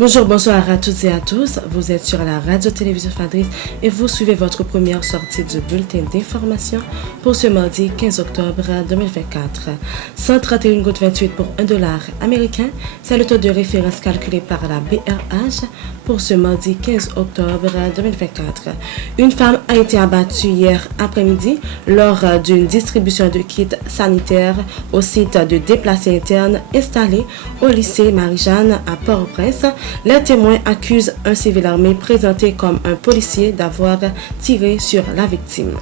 Bonjour, bonsoir à toutes et à tous. Vous êtes sur la radio-télévision Fadris et vous suivez votre première sortie du bulletin d'information pour ce mardi 15 octobre 2024. 131 gouttes 28 pour $1 américain, c'est le taux de référence calculé par la BRH pour ce mardi 15 octobre 2024. Une femme a été abattue hier après-midi lors d'une distribution de kits sanitaires au site de déplacés internes installé au lycée Marie-Jeanne à Port-au-Prince. Les témoins accusent un civil armé présenté comme un policier d'avoir tiré sur la victime.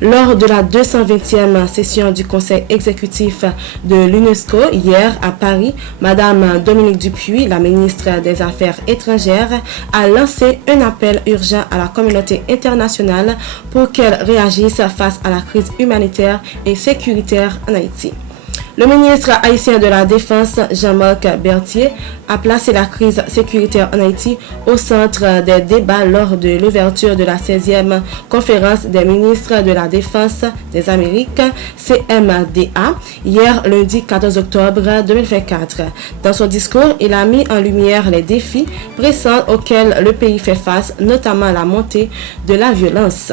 Lors de la 220e session du Conseil exécutif de l'UNESCO hier à Paris, Madame Dominique Dupuis, la ministre des Affaires étrangères, a lancé un appel urgent à la communauté internationale pour qu'elle réagisse face à la crise humanitaire et sécuritaire en Haïti. Le ministre haïtien de la Défense, Jean-Marc Berthier, a placé la crise sécuritaire en Haïti au centre des débats lors de l'ouverture de la 16e conférence des ministres de la Défense des Amériques, CMDA, hier lundi 14 octobre 2024. Dans son discours, il a mis en lumière les défis pressants auxquels le pays fait face, notamment la montée de la violence.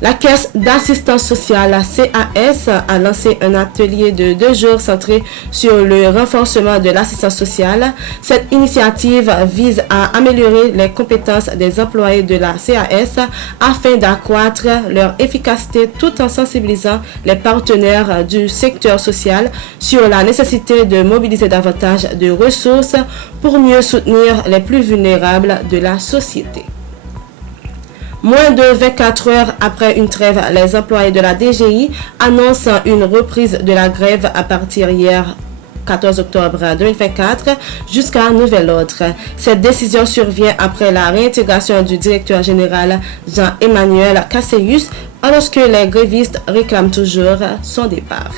La Caisse d'assistance sociale, CAS, a lancé un atelier de 2 jours centré sur le renforcement de l'assistance sociale. Cette initiative vise à améliorer les compétences des employés de la CAS afin d'accroître leur efficacité tout en sensibilisant les partenaires du secteur social sur la nécessité de mobiliser davantage de ressources pour mieux soutenir les plus vulnérables de la société. Moins de 24 heures après une trêve, les employés de la DGI annoncent une reprise de la grève à partir hier 14 octobre 2024 jusqu'à nouvel ordre. Cette décision survient après la réintégration du directeur général Jean-Emmanuel Casséus, alors que les grévistes réclament toujours son départ.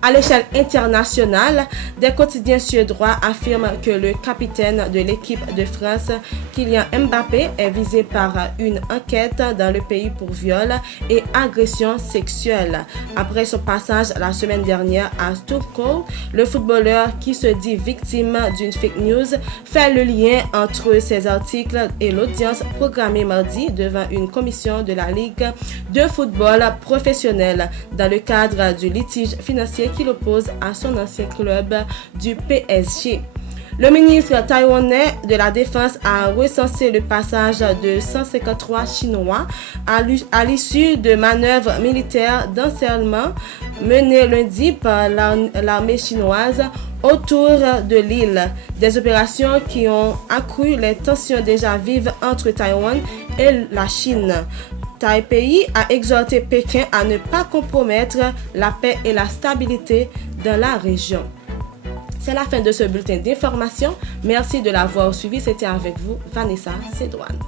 À l'échelle internationale, des quotidiens suédois affirment que le capitaine de l'équipe de France, Kylian Mbappé, est visé par une enquête dans le pays pour viol et agression sexuelle. Après son passage la semaine dernière à Stockholm, le footballeur qui se dit victime d'une fake news fait le lien entre ces articles et l'audience programmée mardi devant une commission de la Ligue de football professionnel dans le cadre du litige financier qui l'oppose à son ancien club du PSG. Le ministre taïwanais de la Défense a recensé le passage de 153 Chinois à l'issue de manœuvres militaires d'encerclement menées lundi par l'armée chinoise autour de l'île. Des opérations qui ont accru les tensions déjà vives entre Taïwan et la Chine. Taipei a exhorté Pékin à ne pas compromettre la paix et la stabilité dans la région. C'est la fin de ce bulletin d'information. Merci de l'avoir suivi. C'était avec vous, Vanessa Cédouane.